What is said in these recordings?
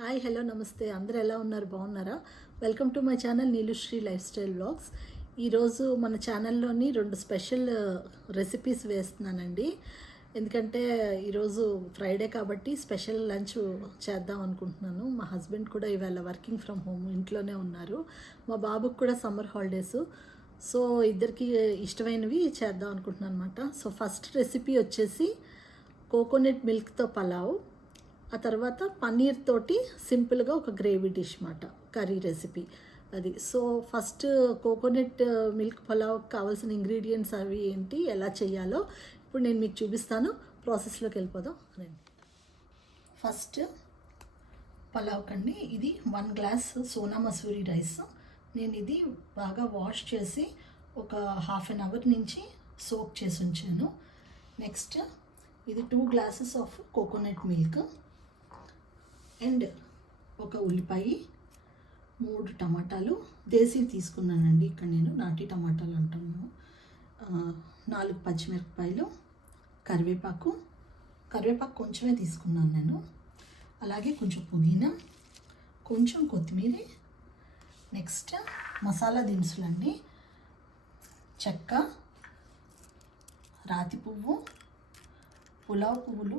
Hi hello నమస్తే అందరూ ఎలా ఉన్నారు బాగున్నారా? Welcome to my channel Neelusri lifestyle vlogs. ఈరోజు మన ఛానల్లోని 2 స్పెషల్ రెసిపీస్ వేస్తున్నానండి. ఎందుకంటే ఈరోజు ఫ్రైడే కాబట్టి స్పెషల్ లంచ్ చేద్దాం అనుకుంటున్నాను. మా హస్బెండ్ కూడా ఇవాళ వర్కింగ్ ఫ్రమ్ హోమ్ ఇంట్లోనే ఉన్నారు. మా బాబుకి కూడా సమ్మర్ హాలిడేస్. సో ఇద్దరికి ఇష్టమైనవి చేద్దాం అనుకుంటున్నాను అనమాట. సో ఫస్ట్ రెసిపీ వచ్చేసి కోకోనట్ మిల్క్తో పలావ్, ఆ తర్వాత పన్నీర్ తోటి సింపుల్గా ఒక గ్రేవీ డిష్ మాట, కర్రీ రెసిపీ అది. So first coconut milk pulao కావాల్సిన ఇంగ్రీడియంట్స్ అవి ఏంటి, ఎలా చేయాలో ఇప్పుడు నేను మీకు చూపిస్తాను. ప్రాసెస్లోకి వెళ్ళిపోదాం రండి. ఫస్ట్ పలావ్ కండి, ఇది 1 గ్లాస్ సోనా మసూరి రైస్. నేను ఇది బాగా వాష్ చేసి ఒక ½ అన్ అవర్ నుంచి సోక్ చేసి ఉంచాను. నెక్స్ట్ ఇది 2 glasses of coconut milk and ఒక ఉల్లిపాయ, 3 టమాటాలు దేశీ తీసుకున్నానండి, ఇక్కడ నేను నాటి టమాటాలు అంటాను, 4 పచ్చిమిరపకాయలు, కరివేపాకు కొంచెమే తీసుకున్నాను నేను, అలాగే కొంచెం పుదీనా, కొంచెం కొత్తిమీర. నెక్స్ట్ మసాలా దినుసులండి, చెక్క, రాతి పువ్వు, పులావ్ పువ్వులు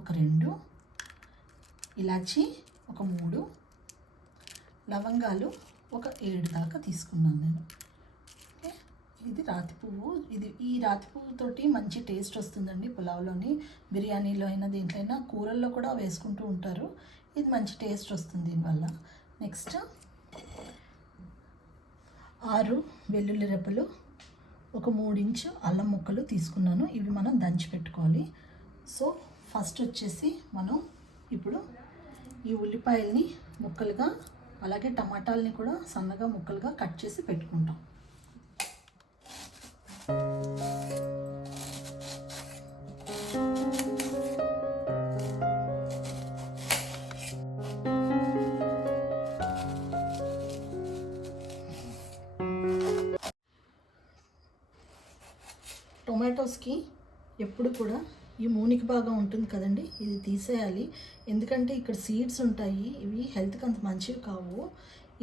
ఒక 2, ఇలాచి ఒక 3, లవంగాలు ఒక 7 దాకా తీసుకున్నాను నేను. ఓకే, ఇది రాతి పువ్వు. ఈ రాతి పువ్వుతోటి మంచి టేస్ట్ వస్తుందండి పులావ్లోని, బిర్యానీలో అయినా దేంట్లో అయినా, కూరల్లో కూడా వేసుకుంటూ ఉంటారు. ఇది మంచి టేస్ట్ వస్తుంది దీనివల్ల. నెక్స్ట్ 6 వెల్లుల్లి రెబ్బలు, ఒక 3 ఇంచు అల్లం ముక్కలు తీసుకున్నాను. ఇవి మనం దంచి పెట్టుకోవాలి. సో ఫస్ట్ వచ్చేసి మనం ఇప్పుడు ఈ ఉల్లిపాయల్ని ముక్కలుగా, అలాగే టమాటాలని కూడా సన్నగా ముక్కలుగా కట్ చేసి పెట్టుకుంటాం. టొమాటోస్కి ఎప్పుడు కూడా ఈ మూనికి భాగం ఉంటుంది కదండి, ఇది తీసేయాలి. ఎందుకంటే ఇక్కడ సీడ్స్ ఉంటాయి, ఇవి హెల్త్కి అంత మంచివి కావు.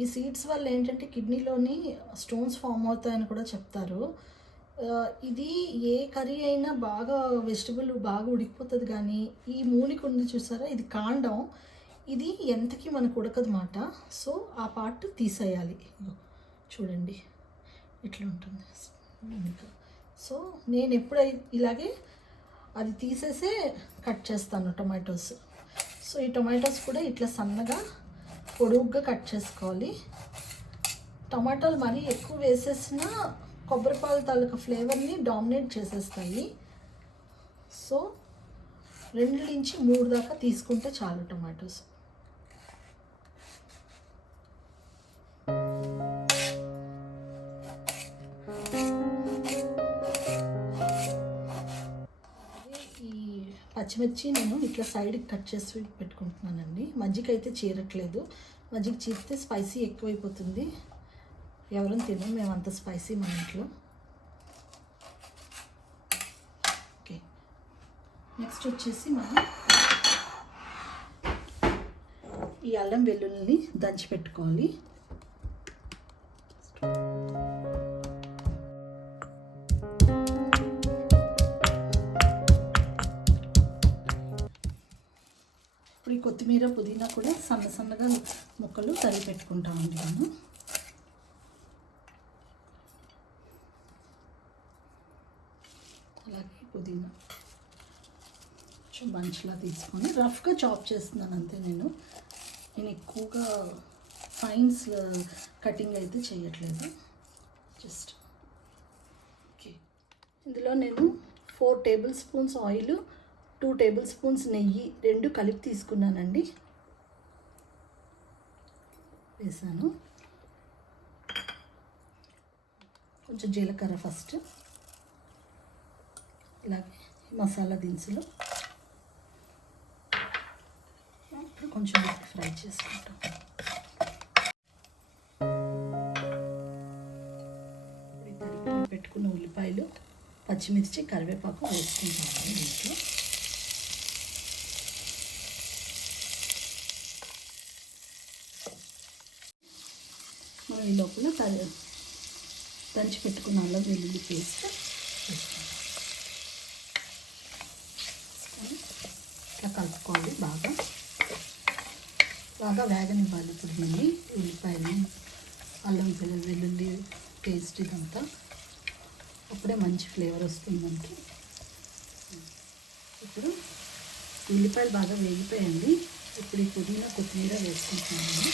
ఈ సీడ్స్ వల్ల ఏంటంటే కిడ్నీలోని స్టోన్స్ ఫామ్ అవుతాయని కూడా చెప్తారు. ఇది ఏ కర్రీ అయినా బాగా వెజిటబుల్ బాగా ఉడికిపోతుంది, కానీ ఈ మూనికి ఉంది చూసారా, ఇది కాండం, ఇది ఎంతకి మనకు ఉడకదన్నమాట. సో ఆ పార్ట్ తీసేయాలి. చూడండి ఇట్లా ఉంటుంది. సో నేను ఎప్పుడు ఇలాగే అది తీసేసే కట్ చేస్తాను టొమాటోస్. సో ఈ టొమాటోస్ కూడా ఇట్లా సన్నగా పొడుగ్గా కట్ చేసుకోవాలి. టమాటాలు మరీ ఎక్కువ వేసేసిన కొబ్బరిపాలు తాలూకా ఫ్లేవర్ని డామినేట్ చేసేస్తాయి. సో 2 నుంచి 3 దాకా తీసుకుంటే చాలు టొమాటోస్. పచ్చిమిర్చి నేను ఇట్లా సైడ్కి కట్ చేసి పెట్టుకుంటున్నానండి. మజ్జిగ అయితే చీరట్లేదు, మజ్జిగ చీరితే స్పైసీ ఎక్కువైపోతుంది, ఎవరైనా తినము మేము అంత స్పైసీ మన ఇంట్లో. ఓకే, నెక్స్ట్ వచ్చేసి మనం ఈ అల్లం వెల్లుల్లిని దంచి పెట్టుకోవాలి. ఇప్పుడు ఈ కొత్తిమీర పుదీనా కూడా సన్నగా ముక్కలు తరిగి పెట్టుకుంటామండి మనం. అలాగే పుదీనా కొంచెం బంచ్లా తీసుకొని రఫ్గా చాప్ చేస్తున్నాను అంతే. నేను ఎక్కువగా ఫైన్స్ కటింగ్ అయితే చేయట్లేదు, జస్ట్. ఓకే, ఇందులో నేను 4 table spoons oil, 2 table spoons నెయ్యి 2 కలిపి తీసుకున్నానండి, వేసాను. కొంచెం జీలకర్ర ఫస్ట్, ఇలాగే మసాలా దినుసులు ఇప్పుడు కొంచెం ఫ్రై చేసుకుంటాం. పెట్టుకున్న ఉల్లిపాయలు, పచ్చిమిర్చి, కరివేపాకు వేసుకుంటాము దీంట్లో. మనం ఈ లోపల దంచి పెట్టుకున్న అల్లం వెల్లుల్లి పేస్ట్ వేసుకోవాలి. ఇట్లా కలుపుకోవాలి, బాగా వేగనివ్వాలి. ఇప్పుడు మళ్ళీ ఉల్లిపాయలు అల్లం వెల్లుల్లి పేస్ట్ ఇదంతా అప్పుడే మంచి ఫ్లేవర్ వస్తుంది మనకి. ఇప్పుడు ఉల్లిపాయలు బాగా వేగిపోయండి. ఇప్పుడు ఈ పుదీనా కొత్తిమీర వేసుకుంటున్నాను.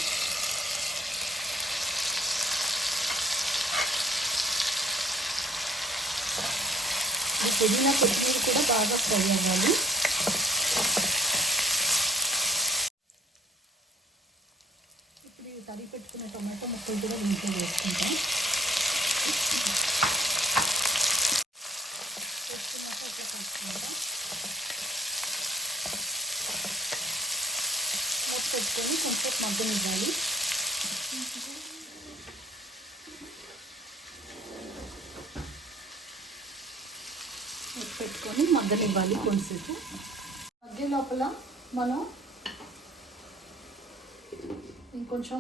ఈ పుదీనా కొత్తిమీర కూడా బాగా ఫ్రై అవ్వాలి. ఇప్పుడు ఈ తరిగి పెట్టుకున్న టొమాటో ముక్కలు కూడా దీంట్లో వేసుకుంటాం. వేసుకున్నాక ఇట్లా కలుపుకుంటాం. మూత పెట్టుకొని కొంచెం మగ్గనివ్వాలి. పెట్టుకొని మగ్గనివ్వాలి కొంచెంసేపు. మగ్గే లోపల మనం ఇంకొంచెం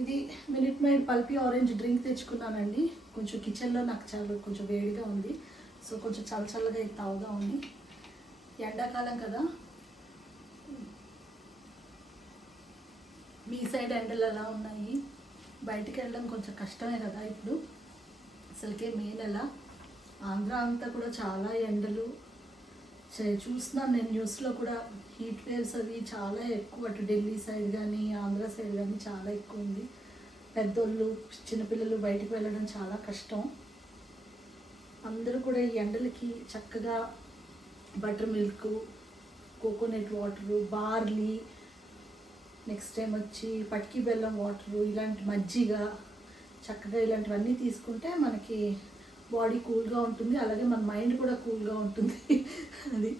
ఇది minute made pulpy orange drink తెచ్చుకున్నానండి. కొంచెం కిచెన్లో నాకు చాలా కొంచెం వేడిగా ఉంది, సో కొంచెం చల్లగా తాగుగా ఉంది. ఎండాకాలం కదా, మీ సైడ్ ఎండలు ఎలా ఉన్నాయి? బయటికి వెళ్ళడం కొంచెం కష్టమే కదా ఇప్పుడు, అసలుకే మే నెల. ఆంధ్ర అంతా కూడా చాలా ఎండలు చూస్తున్నాను నేను న్యూస్లో కూడా. హీట్ వేవ్స్ అవి చాలా ఎక్కువ, అటు ఢిల్లీ సైడ్ కానీ ఆంధ్ర సైడ్ కానీ చాలా ఎక్కువ ఉంది. పెద్దోళ్ళు చిన్నపిల్లలు బయటికి వెళ్ళడం చాలా కష్టం. అందరూ కూడా ఈ ఎండలకి చక్కగా butter milk, coconut water, barley, next time వచ్చి పటికి బెల్లం వాటరు, ఇలాంటి మజ్జిగ చక్కగా ఇలాంటివన్నీ తీసుకుంటే మనకి బాడీ కూల్గా ఉంటుంది, అలాగే మన మైండ్ కూడా కూల్గా ఉంటుంది అది.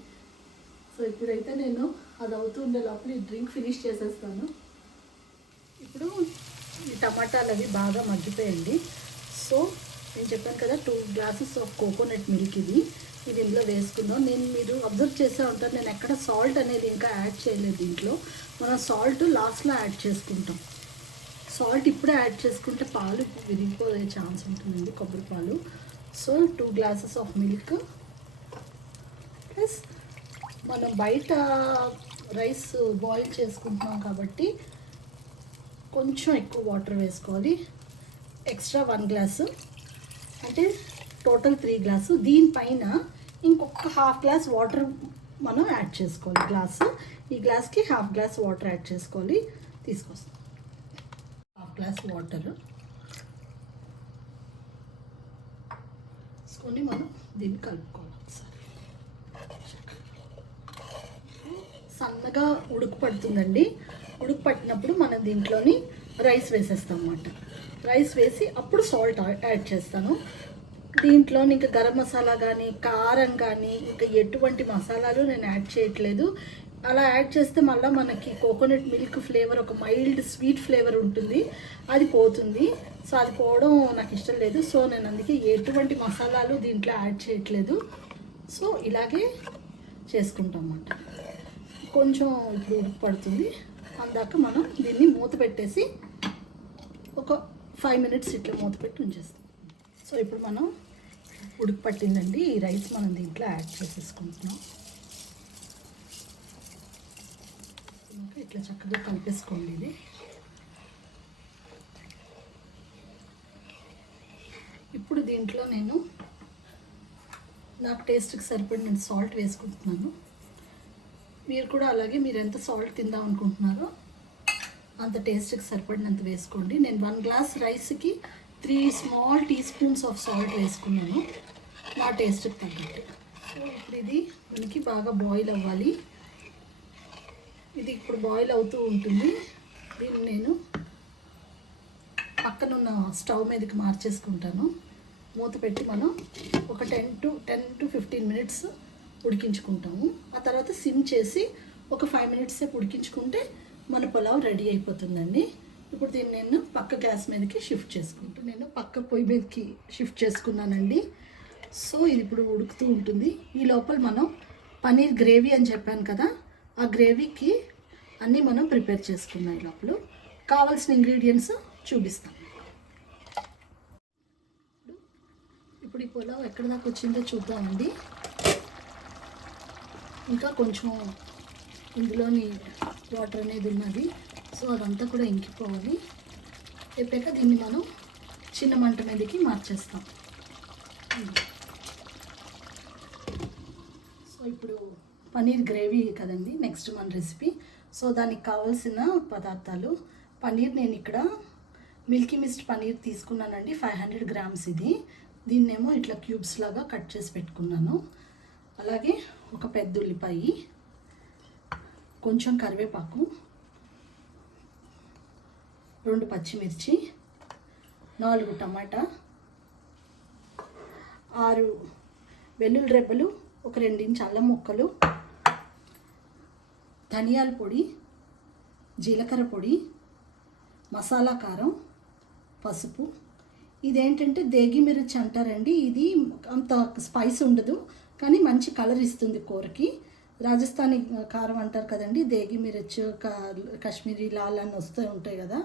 సో ఇప్పుడైతే నేను అది అవుతూ ఉండే లోపల ఈ డ్రింక్ ఫినిష్ చేసేస్తాను. ఇప్పుడు ఈ టమాటాలు అవి బాగా మగ్గిపోయండి. సో నేను చెప్పాను కదా 2 గ్లాసెస్ ఆఫ్ కోకోనట్ మిల్క్ ఇది ఇందులో వేసుకుందాం. మీరు అబ్జర్వ్ చేసే ఉంటారు, నేను ఎక్కడ సాల్ట్ అనేది ఇంకా యాడ్ చేయలేదు దీంట్లో. మనం సాల్ట్ లాస్ట్లో యాడ్ చేసుకుంటాం. సాల్ట్ ఇప్పుడే యాడ్ చేసుకుంటే పాలు విరిగిపోయే ఛాన్స్ ఉంటుందండి, కొబ్బరి పాలు. So 2 glasses of milk plus మనం బయట రైస్ బాయిల్ చేసుకుంటున్నాం కాబట్టి కొంచెం ఎక్కువ వాటర్ వేసుకోవాలి. ఎక్స్ట్రా 1 గ్లాసు అంటే టోటల్ 3 గ్లాసు. దీనిపైన ఇంకొక ½ గ్లాస్ వాటర్ మనం యాడ్ చేసుకోవాలి. గ్లాసు, ఈ గ్లాస్కి ½ గ్లాస్ వాటర్ యాడ్ చేసుకోవాలి. తీసుకొస్తాం ½ గ్లాస్ వాటర్ తీసుకొని మనం దీన్ని కలుపుకోవాలి. ఒకసారి సన్నగా ఉడుకు పడుతుందండి. ఉడుకు పట్టినప్పుడు మనం దీంట్లోని రైస్ వేసేస్తాం అన్నమాట. రైస్ వేసి అప్పుడు సాల్ట్ యాడ్ చేస్తాను. దీంట్లో ఇంకా గరం మసాలా కానీ కారం కానీ ఇంకా ఎటువంటి మసాలాలు నేను యాడ్ చేయట్లేదు. అలా యాడ్ చేస్తే మళ్ళీ మనకి కోకోనట్ మిల్క్ ఫ్లేవర్, ఒక మైల్డ్ స్వీట్ ఫ్లేవర్ ఉంటుంది, అది పోతుంది. సో అది పోవడం నాకు ఇష్టం లేదు. సో నేను అందుకే ఎటువంటి మసాలాలు దీంట్లో యాడ్ చేయట్లేదు. సో ఇలాగే చేసుకుంటాం అన్నమాట. కొంచెం ఇప్పుడు ఉడుకు పడుతుంది, అందాక మనం దీన్ని మూత పెట్టేసి ఒక 5 మినిట్స్ ఇట్లా మూత పెట్టి ఉంచేస్తాం. సో ఇప్పుడు మనం ఉడుకు పట్టిందండి, ఈ రైస్ మనం దీంట్లో యాడ్ చేసేసుకుంటున్నాం. ఇట్లా చక్కగా కలిపేసుకోండి. ఇది ఇప్పుడు దీంట్లో నాకు టేస్ట్కి సరిపడి సాల్ట్ వేసుకుంటున్నాను. మీరు కూడా అలాగే మీరు ఎంత సాల్ట్ తిందాం అనుకుంటున్నారో అంత టేస్ట్కి సరిపడినంత వేసుకోండి. నేను 1 గ్లాస్ రైస్కి 3 small teaspoons of salt వేసుకున్నాను, నా టేస్ట్కి తగ్గట్టు. సో ఇప్పుడు ఇది మనకి బాగా బాయిల్ అవ్వాలి. ఇది ఇప్పుడు బాయిల్ అవుతూ ఉంటుంది. దీన్ని నేను పక్కనున్న స్టవ్ మీదకి మార్చేసుకుంటాను. మూత పెట్టి మనం ఒక 10 to 15 మినిట్స్ ఉడికించుకుంటాము. ఆ తర్వాత సిమ్ చేసి ఒక 5 మినిట్స్ సేపు ఉడికించుకుంటే మన పులావ్ రెడీ అయిపోతుందండి. ఇప్పుడు దీన్ని నేను పక్క గ్యాస్ మీదకి షిఫ్ట్ చేసుకుంటూ పక్క పొయ్యి మీదకి షిఫ్ట్ చేసుకున్నానండి. సో ఇది ఇప్పుడు ఉడుకుతూ ఉంటుంది. ఈ లోపల మనం పన్నీర్ గ్రేవీ అని చెప్పాను కదా, ఆ గ్రేవీకి అన్నీ మనం ప్రిపేర్ చేసుకున్నాం. ఈ లోపల కావాల్సిన ఇంగ్రీడియంట్స్ చూపిస్తాను. ఇప్పుడు ఈ పులావ్ ఎక్కడి దాకా వచ్చిందో చూద్దామండి. ఇంకా కొంచెం ఇందులోని వాటర్ అనేది ఉన్నది, సో అదంతా కూడా ఇంకిపోవాలి. అయిపోయాక దీన్ని మనం చిన్న మంట మీదకి మార్చేస్తాం. సో ఇప్పుడు పన్నీర్ గ్రేవీ కదండి నెక్స్ట్ మన రెసిపీ. సో దానికి కావాల్సిన పదార్థాలు, పన్నీర్ నేను ఇక్కడ మిల్కీ మిస్ట్ పన్నీర్ తీసుకున్నానండి, 500 గ్రామ్స్. దీన్నేమో ఇట్లా క్యూబ్స్ లాగా కట్ చేసి పెట్టుకున్నాను. అలాగే ఒక పెద్ద ఉల్లిపాయ, కొంచెం కరివేపాకు, 2 పచ్చిమిర్చి, 4 టమాటా, 6 వెల్లుల్లి రెబ్బలు, ఒక 2 ఇంచ్ అల్లం ముక్కలు, ధనియాల పొడి, జీలకర్ర పొడి, మసాలా కారం, పసుపు. ఇదేంటంటే దేగి మిర్చి అంటారండి. ఇది అంత స్పైస్ ఉండదు కానీ మంచి కలర్ ఇస్తుంది కూరకి. రాజస్థానీ కారం అంటారు కదండి, దేగి మిర్చి, కాశ్మీరీ లాల్ అని వస్తూ ఉంటాయి కదా,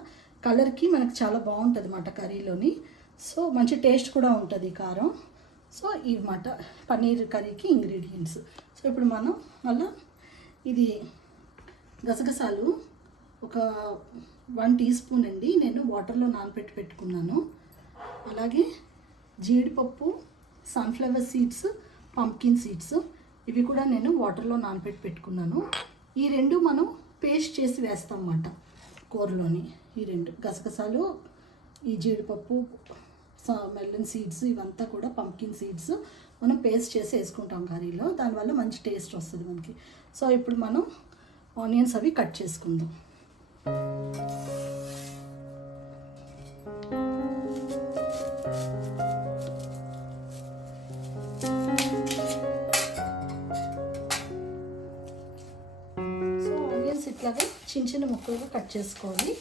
కలర్కి మనకు చాలా బాగుంటుంది అన్నమాట కర్రీలోని. సో మంచి టేస్ట్ కూడా ఉంటుంది ఈ కారం. సో ఇవన్నమాట పన్నీర్ కర్రీకి ఇంగ్రీడియంట్స్. సో ఇప్పుడు మనం మళ్ళీ ఇది గసగసాలు ఒక 1 టీ స్పూన్ అండి నేను వాటర్లో నానబెట్టి పెట్టుకున్నాను. అలాగే జీడిపప్పు, సన్ఫ్లవర్ సీడ్స్, పంకిన్ సీడ్స్, ఇవి కూడా నేను వాటర్లో నానబెట్టి పెట్టుకున్నాను. ఈ 2 మనం పేస్ట్ చేసి వేస్తాం అన్నమాట కూరలోని. ఈ 2 గసగసాలు, ఈ జీడిపప్పు, మెలన్ సీడ్స్, ఇవంతా కూడా పంకిన్ సీడ్స్ మనం పేస్ట్ చేసి వేసుకుంటాం కర్రీలో. దానివల్ల మంచి టేస్ట్ వస్తుంది మనకి. సో ఇప్పుడు మనం ఆనియన్స్ అవి కట్ చేసుకుందాం. సో ఆనియన్స్ ఇట్లాగా చిన్న చిన్న ముక్కలుగా కట్ చేసుకోవాలి.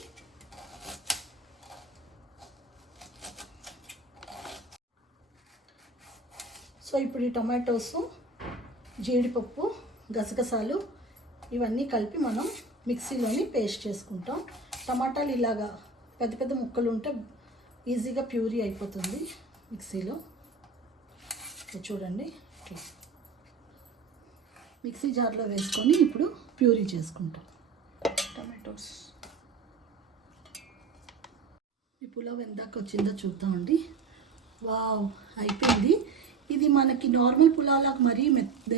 సో ఇప్పుడు ఈ టొమాటోస్, జీడిపప్పు, గసగసాలు ఇవన్నీ కలిపి మనం మిక్సీలోని పేస్ట్ చేసుకుంటాం. టమాటాలు ఇలాగా పెద్ద పెద్ద ముక్కలు ఉంటే ఈజీగా ప్యూరీ అయిపోతుంది మిక్సీలో. చూడండి ఇట్లా మిక్సీ జార్లో వేసుకొని ఇప్పుడు ప్యూరీ చేసుకుంటాం టమాటోస్. ఈ పులావ్ ఎందాక వచ్చిందో చూద్దామండి. వావ్, అయిపోయింది. ఇది మనకి నార్మల్ పులావ్లాగా మరీ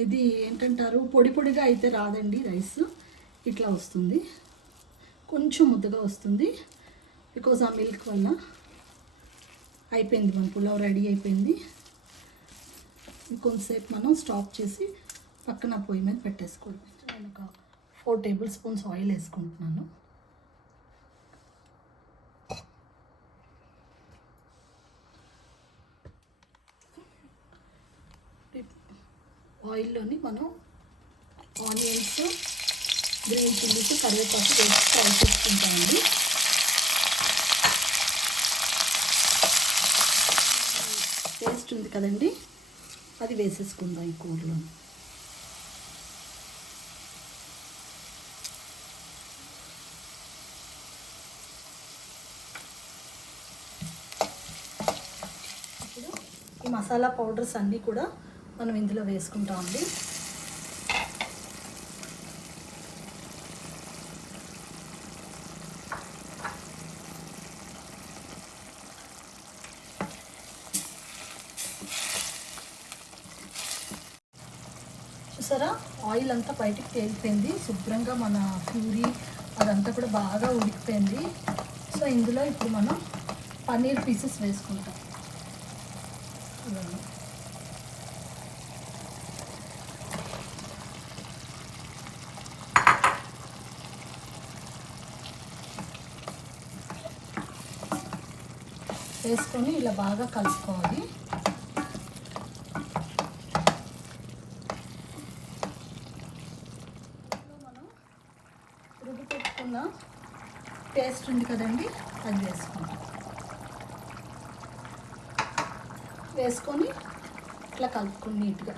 ఇది ఏంటంటారు, పొడి పొడిగా అయితే రాదండి. రైస్ ఇట్లా వస్తుంది, కొంచెం ముద్దగా వస్తుంది బికాజ్ ఆ మిల్క్ వల్ల. అయిపోయింది, మన పులావ్ రెడీ అయిపోయింది. ఇంకొంతసేపు మనం స్టాప్ చేసి పక్కన పొయ్యి మీద పెట్టేసుకోవాలి. నేను ఒక 4 టేబుల్ స్పూన్స్ ఆయిల్ వేసుకుంటున్నాను. ఆయిల్లోని మనం ఆనియన్స్, గ్రీన్ చిల్లీస్, కరివేపాకు వేసి ఫ్రై చేసుకుంటామండి. పేస్ట్ ఉంది కదండి, అది వేసేసుకుందాం ఈ కూరలో. ఇప్పుడు ఈ మసాలా పౌడర్స్ అన్నీ కూడా మనం ఇందులో వేసుకుంటామండి. చూసారా, ఆయిల్ అంతా బయటికి తేలిపోయింది శుభ్రంగా. మన ప్యూరీ అదంతా కూడా బాగా ఉడికిపోయింది. సో ఇందులో ఇప్పుడు మనం పన్నీర్ పీసెస్ వేసుకుంటాం. వేసుకొని ఇలా బాగా కలుపుకోవాలి. మనం రుబ్బి పెట్టుకున్న పేస్ట్ ఉంది కదండి, అది వేసుకుంటాం. వేసుకొని ఇట్లా కలుపుకొని నీట్గా.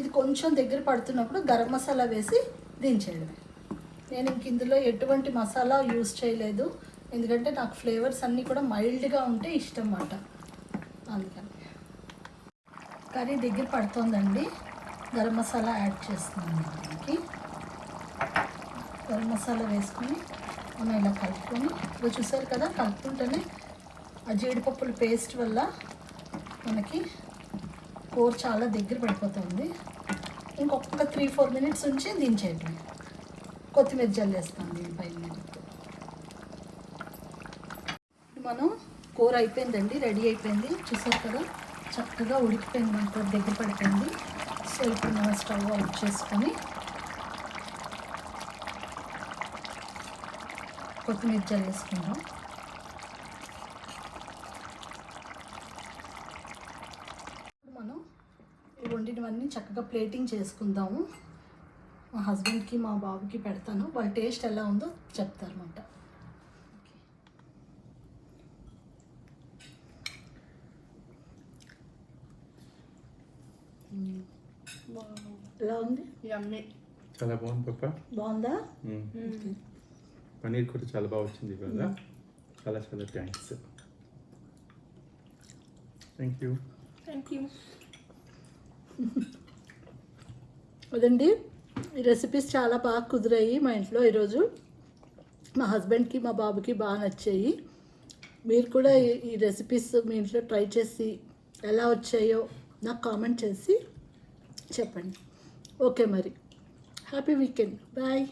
ఇది కొంచెం దగ్గర పడుతున్నప్పుడు గరం మసాలా వేసి దించేయడమే. నేను ఇంక ఇందులో ఎటువంటి మసాలా యూజ్ చేయలేదు, ఎందుకంటే నాకు ఫ్లేవర్స్ అన్నీ కూడా మైల్డ్గా ఉంటే ఇష్టం అన్నమాట, అందుకని. కర్రీ దగ్గర పడుతుందండి. గరం మసాలా యాడ్ చేస్తున్నాను దానికి. గరం మసాలా వేసుకొని మనం ఇలా కలుపుకొని, ఇప్పుడు చూసారు కదా, కలుపుకుంటేనే ఆ జీడిపప్పుల పేస్ట్ వల్ల మనకి కూర చాలా దగ్గర పడిపోతుంది. ఇంకొక 3-4 మినిట్స్ ఉంచి దించేయటం. కొత్తిమీర జల్లేస్తాం దీనిపైన. మనం కూర అయిపోయిందండి, రెడీ అయిపోయింది. చూసారు కదా, చక్కగా ఉడికిపోయింది, మన కూర దగ్గర పడిపోయింది. సో ఇప్పుడు మనం స్టవ్ ఆఫ్ చేసుకొని కొత్తిమీర జల్లేసుకుందాం. మనం వండినవన్నీ చక్కగా ప్లేటింగ్ చేసుకుందాము. మా హస్బెండ్కి మా బాబుకి పెడతాను, వాళ్ళ టేస్ట్ ఎలా ఉందో చెప్తారన్నమాట. ఎలా ఉంది? చాలా బాగుంది పప్ప. బాగుందా? పన్నీర్ కూడా చాలా బాగా వచ్చింది కదా. చాలా చాలా థ్యాంక్స్. Thank you. అదండి, ఈ రెసిపీస్ చాలా బాగా కుదిరాయి మా ఇంట్లో ఈరోజు. మా హస్బెండ్కి మా బాబుకి బాగా నచ్చాయి. మీరు కూడా ఈ రెసిపీస్ మీ ఇంట్లో ట్రై చేసి ఎలా వచ్చాయో నాకు కామెంట్ చేసి చెప్పండి. ఓకే, మరి హ్యాపీ వీకెండ్. బాయ్.